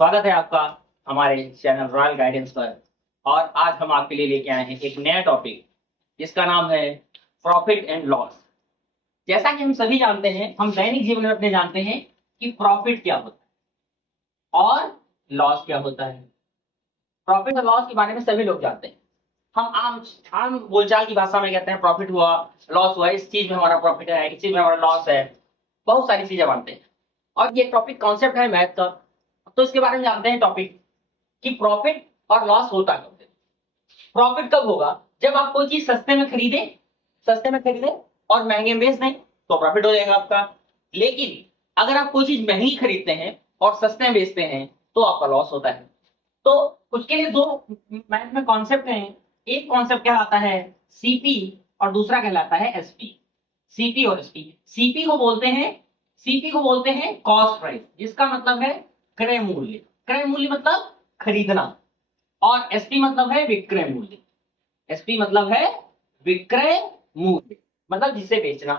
स्वागत है आपका हमारे चैनल रॉयल गाइडेंस पर। और आज हम आपके लिए लेके आए हैं एक नया टॉपिक जिसका नाम है प्रॉफिट एंड लॉस। जैसा कि हम सभी जानते हैं, हम दैनिक जीवन में अपने जानते हैं कि प्रॉफिट क्या होता है और लॉस क्या होता है। प्रॉफिट और लॉस के बारे में सभी लोग जानते हैं। हम आम आम बोलचाल की भाषा में कहते हैं प्रॉफिट हुआ, लॉस हुआ, इस चीज में हमारा प्रॉफिट है, इस चीज में हमारा लॉस है। बहुत सारी चीजें मानते हैं और ये टॉपिक कॉन्सेप्ट है मैथ का। तो इसके बारे में जानते हैं टॉपिक कि प्रॉफिट और लॉस होता कब है। प्रॉफिट कब होगा? जब आप कोई चीज सस्ते में खरीदे और महंगे में बेच दें तो प्रॉफिट हो जाएगा आपका। लेकिन अगर आप कोई चीज महंगी खरीदते हैं और सस्ते में बेचते हैं तो आपका लॉस होता है। तो उसके लिए दो मैथ में कॉन्सेप्ट हैं। एक कॉन्सेप्ट कहलाता है सीपी और दूसरा कहलाता है एसपी। सीपी और एसपी। सीपी को बोलते हैं कॉस्ट प्राइस, जिसका मतलब है क्रय मूल्य। क्रय मूल्य मतलब खरीदना। और एसपी मतलब है विक्रय मूल्य। एसपी मतलब है विक्रय मूल्य, मतलब जिसे बेचना।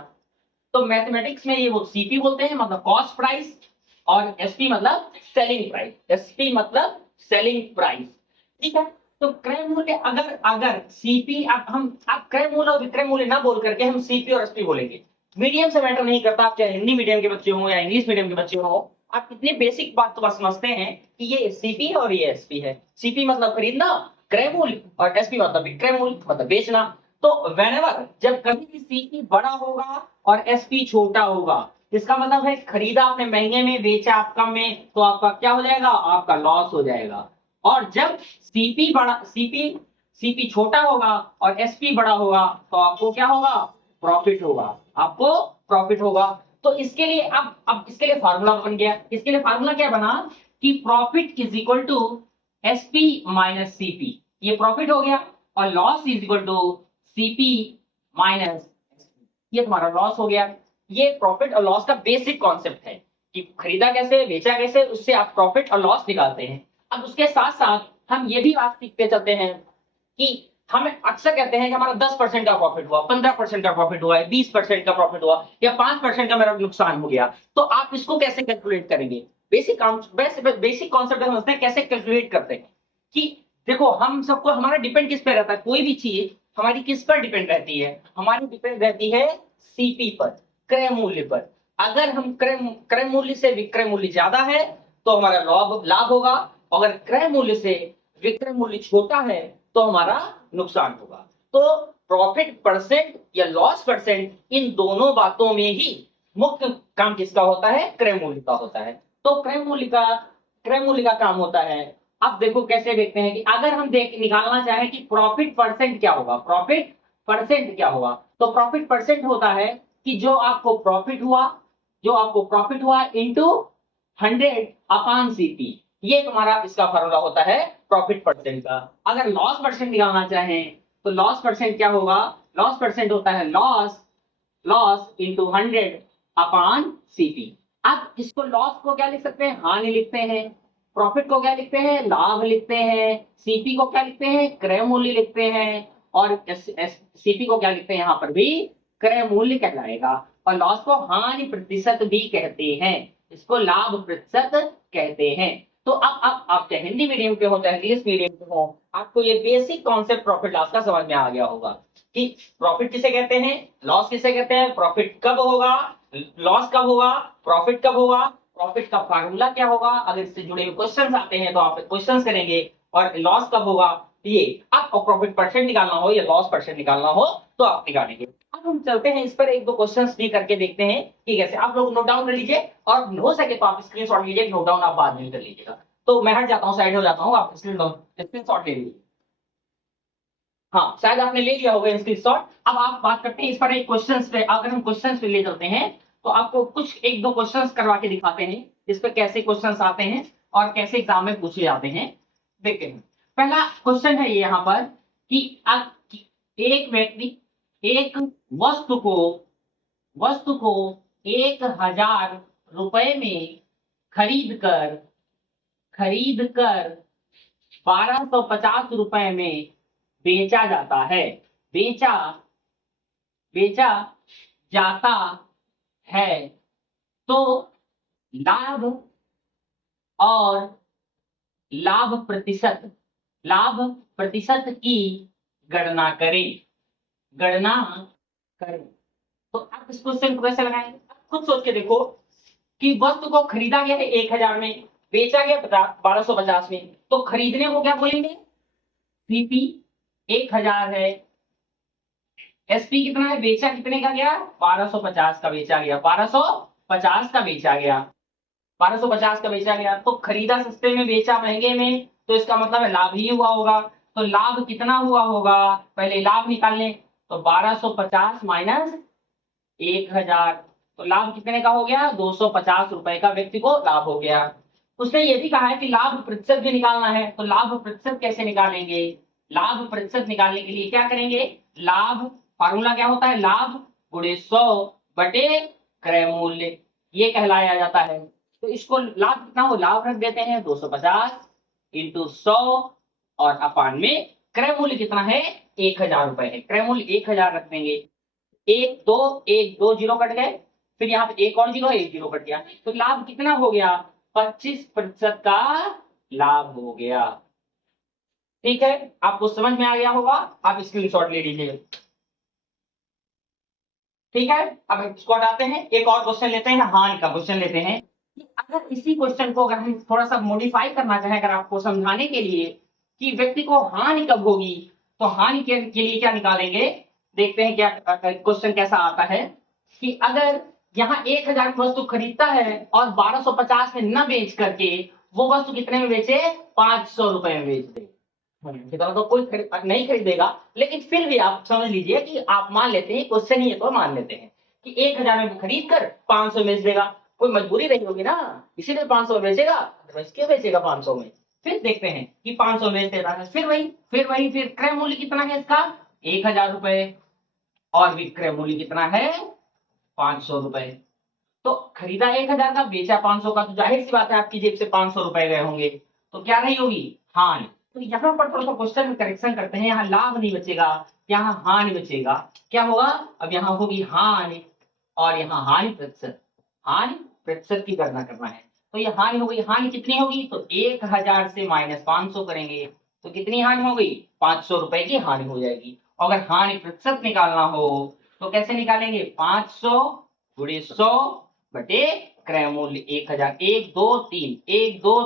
तो मैथमेटिक्स में ये वो सीपी बोलते हैं, मतलब कॉस्ट प्राइस। और एसपी मतलब सेलिंग प्राइस। एसपी मतलब सेलिंग प्राइस। ठीक है। तो क्रय मूल्य अगर अगर सीपी आप क्रय मूल्य और विक्रय मूल्य ना बोल करके हम सीपी और एसपी बोलेंगे। मीडियम से मैटर नहीं करता, आप चाहे हिंदी मीडियम के बच्चे हो या इंग्लिश मीडियम के बच्चे हो, आप इतने बेसिक बात तो बस समझते हैं कि ये सीपी है और ये एसपी है। सीपी मतलब खरीदना, क्रय मूल्य, और एसपी मतलब विक्रय मूल्य, मतलब बेचना। तो वेनेवर जब कभी भी सीपी बड़ा होगा और एसपी छोटा होगा, इसका मतलब है खरीदा आपने महंगे में, बेचा आप कम में, तो आपका क्या हो जाएगा? आपका लॉस हो जाएगा। और जब सीपी छोटा होगा और एसपी बड़ा होगा तो आपको क्या होगा? प्रॉफिट होगा। आपको प्रॉफिट होगा। तो इसके लिए अब इसके लिए फार्मूला बन गया। इसके लिए फार्मूला क्या बना कि profit is equal to SP minus CP. ये प्रॉफिट हो गया। और loss is equal to CP minus, ये तुम्हारा लॉस हो गया। ये प्रॉफिट और लॉस का बेसिक कॉन्सेप्ट है कि खरीदा कैसे, बेचा कैसे, उससे आप प्रॉफिट और लॉस निकालते हैं। अब उसके साथ साथ हम ये भी बात सीखते चलते हैं कि हमें अक्सर कहते हैं कि हमारा 10% का प्रॉफिट हुआ, 15% का प्रॉफिट हुआ, 20% का प्रॉफिट हुआ, या 5% का मेरा नुकसान हो गया। तो आप इसको कैसे कैलकुलेट करेंगे? बेसिक कॉन्सेप्ट समझते हैं कैसे कैलकुलेट करते हैं। कि देखो, हम सबको हमारा डिपेंड किस पे रहता है, कोई भी चीज हमारी किस पर डिपेंड रहती है? हमारी डिपेंड रहती है सीपी पर, क्रय मूल्य पर। अगर हम क्रय मूल्य से विक्रय मूल्य ज्यादा है तो हमारा लाभ लाभ होगा। अगर क्रय मूल्य से विक्रय मूल्य छोटा है तो हमारा नुकसान होगा। तो प्रॉफिट परसेंट या लॉस परसेंट, इन दोनों बातों में ही मुख्य काम किसका होता है? क्रय मूल्य का होता है। तो क्रय मूल्य का काम होता है। अब देखो कैसे देखते हैं कि अगर हम निकालना चाहें कि प्रॉफिट परसेंट क्या होगा। प्रॉफिट परसेंट क्या होगा? तो प्रॉफिट परसेंट होता है कि जो आपको प्रॉफिट हुआ इंटू 100/सीपी। ये तुम्हारा इसका फॉर्मूला होता है प्रॉफिट परसेंट का। अगर लॉस परसेंट निकालना चाहें तो लॉस परसेंट क्या होगा? लॉस परसेंट होता है लॉस लॉस इंटू 100/सीपी। अब इसको लॉस को क्या लिख सकते हैं? हानि लिखते हैं। प्रॉफिट को क्या लिखते हैं? लाभ लिखते हैं। सीपी को क्या लिखते हैं? क्रय मूल्य लिखते हैं। और सीपी को क्या लिखते हैं? यहां पर भी क्रय मूल्य कहलाएगा। और लॉस को हानि प्रतिशत भी कहते हैं, इसको लाभ प्रतिशत कहते हैं। तो अब आप चाहे हिंदी मीडियम के हो चाहे इंग्लिश मीडियम के हो, आपको ये बेसिक कॉन्सेप्ट प्रॉफिट लॉस का समझ में आ गया होगा कि प्रॉफिट किसे कहते हैं, लॉस किसे कहते हैं, प्रॉफिट कब होगा, लॉस कब होगा, प्रॉफिट कब होगा, प्रॉफिट का फार्मूला क्या होगा। अगर इससे जुड़े हुए क्वेश्चंस आते हैं तो आप क्वेश्चंस करेंगे। और लॉस कब होगा, ये आपको प्रॉफिट परसेंट निकालना हो या लॉस परसेंट निकालना हो तो आप निकालेंगे। अब हम चलते हैं इस पर एक दो क्वेश्चंस भी करके देखते हैं कि कैसे। आप लोग नोट डाउन कर लीजिए और हो सके तो आप स्क्रीनशॉट लीजिए, नोट डाउन आप बाद में कर लीजिएगा। तो मैं हट जाता हूँ, साइड हो जाता हूँ, आप स्क्रीनशॉट ले लीजिए। हाँ, शायद आपने ले लिया होगा स्क्रीनशॉट। अब आप बात करते हैं इस पर एक क्वेश्चंस पे। अगर हम क्वेश्चंस पे ले चलते हैं तो आपको कुछ एक दो क्वेश्चंस करवा के दिखाते हैं इस पे कैसे क्वेश्चंस आते हैं और कैसे एग्जाम में पूछे जाते हैं। देखते हैं। पहला क्वेश्चन है ये यहाँ पर कि एक व्यक्ति एक वस्तु को वस्तु को 1,000 रुपए में खरीद कर खरीद कर 1,250 रुपए में बेचा जाता है बेचा बेचा जाता है। तो लाभ और लाभ प्रतिशत की गणना करें, गणना करें। तो आप इस क्वेश्चन को कैसे लगाएंगे, खुद सोच के देखो कि वस्तु को खरीदा गया है 1000 में, बेचा गया 1250 में, तो खरीदने को क्या बोलेंगे, सीपी 1000 है, एसपी कितना है, बेचा कितने का गया, 1250 का बेचा गया, 1250 का बेचा गया, 1250 का बेचा गया। तो खरीदा सस्ते में बेचा महंगे में, तो इसका मतलब है लाभ ही हुआ होगा। तो लाभ कितना हुआ होगा, पहले लाभ निकाल लें। तो 1250 माइनस 1000, तो लाभ कितने का हो गया, 250 रुपए का व्यक्ति को लाभ हो गया। उसने ये भी कहा है कि लाभ प्रतिशत भी निकालना है, तो लाभ प्रतिशत कैसे निकालेंगे, लाभ प्रतिशत निकालने के लिए क्या करेंगे, लाभ फार्मूला क्या होता है, लाभ गुणे 100 बटे क्रय मूल्य, ये कहलाया जाता है। तो इसको लाभ कितना हो, लाभ रख देते हैं 250 इंटू 100 और अपान में क्रय मूल्य कितना है, 1000 रुपए है, क्रय मूल्य 1000 रख देंगे। एक दो जीरो कट गए, फिर यहाँ पे एक और जीरो, एक जीरो कट गया, तो लाभ कितना हो गया, 25% का लाभ हो गया। ठीक है, आपको समझ में आ गया होगा, आप स्क्रीनशॉट ले लीजिए। ठीक है, अब इसको हटाते हैं, एक और क्वेश्चन लेते हैं, हानि का क्वेश्चन लेते हैं। कि अगर इसी क्वेश्चन को अगर हम थोड़ा सा मॉडिफाई करना चाहें, अगर आपको समझाने के लिए कि व्यक्ति को हानि कब होगी, तो हानि के लिए क्या निकालेंगे, देखते हैं क्या क्वेश्चन कैसा आता है। कि अगर यहाँ 1000 की वस्तु खरीदता है और 1250 में न बेच करके वो वस्तु कितने में बेचे, 500 रुपए में बेच दे, तो कोई नहीं खरीदेगा, लेकिन फिर भी आप समझ लीजिए कि आप मान लेते हैं, क्वेश्चन ही है तो मान लेते हैं कि 1000 में खरीद कर 500 में बेच देगा, कोई मजबूरी रही होगी ना, इसीलिए 500 में बेचेगा, अदरवाइज क्यों बेचेगा 500 में। फिर देखते हैं कि 500 बेच देता है, फिर क्रय मूल्य कितना है इसका, 1000 रुपए, और विक्रय मूल्य कितना है, 500 रुपए। तो खरीदा 1000 का, बेचा 500 का, तो जाहिर सी बात है आपकी जेब से 500 रुपए गए होंगे, तो क्या नहीं होगी, हानि। तो यहाँ पर थोड़ा सा क्वेश्चन में करेक्शन करते हैं, यहाँ लाभ नहीं बचेगा, यहाँ हानि बचेगा। क्या होगा, अब यहाँ होगी हानि और यहाँ हानि प्रतिशत की गणना करना है। तो ये हानि हो गई, हानि कितनी होगी, तो 1000 से माइनस 500 करेंगे, तो कितनी हानि हो गई, 500 रुपए की हानि हो जाएगी। अगर हानि प्रतिशत निकालना हो तो कैसे निकालेंगे, 500 गुणे 100 बटे क्रय मूल्य 1000, 1 2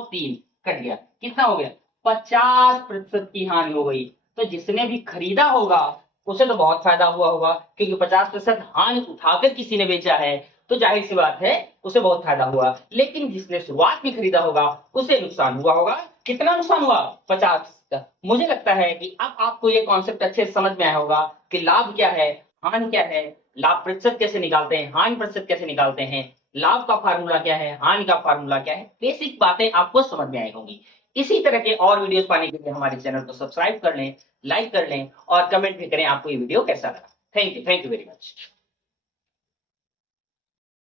3 कट गया, कितना हो गया, 50% की हानि हो गई। तो जिसने भी खरीदा होगा उसे तो बहुत फायदा हुआ होगा, क्योंकि 50% हानि उठाकर किसी ने बेचा है, तो जाहिर सी बात है उसे बहुत फायदा हुआ। लेकिन जिसने शुरुआत में खरीदा होगा उसे नुकसान हुआ होगा, कितना नुकसान हुआ, 50 का। मुझे लगता है कि अब आपको ये कॉन्सेप्ट अच्छे से समझ में आया होगा कि लाभ क्या है, हानि क्या है, लाभ प्रतिशत कैसे निकालते हैं, हानि प्रतिशत कैसे निकालते हैं, लाभ का फार्मूला क्या है, हानि का फार्मूला क्या है, बेसिक बातें आपको समझ में आई होंगी। इसी तरह के और वीडियोस पाने के लिए हमारे चैनल को सब्सक्राइब कर लें, लाइक कर लें और कमेंट भी करें आपको ये वीडियो कैसा लगा। Thank you very much.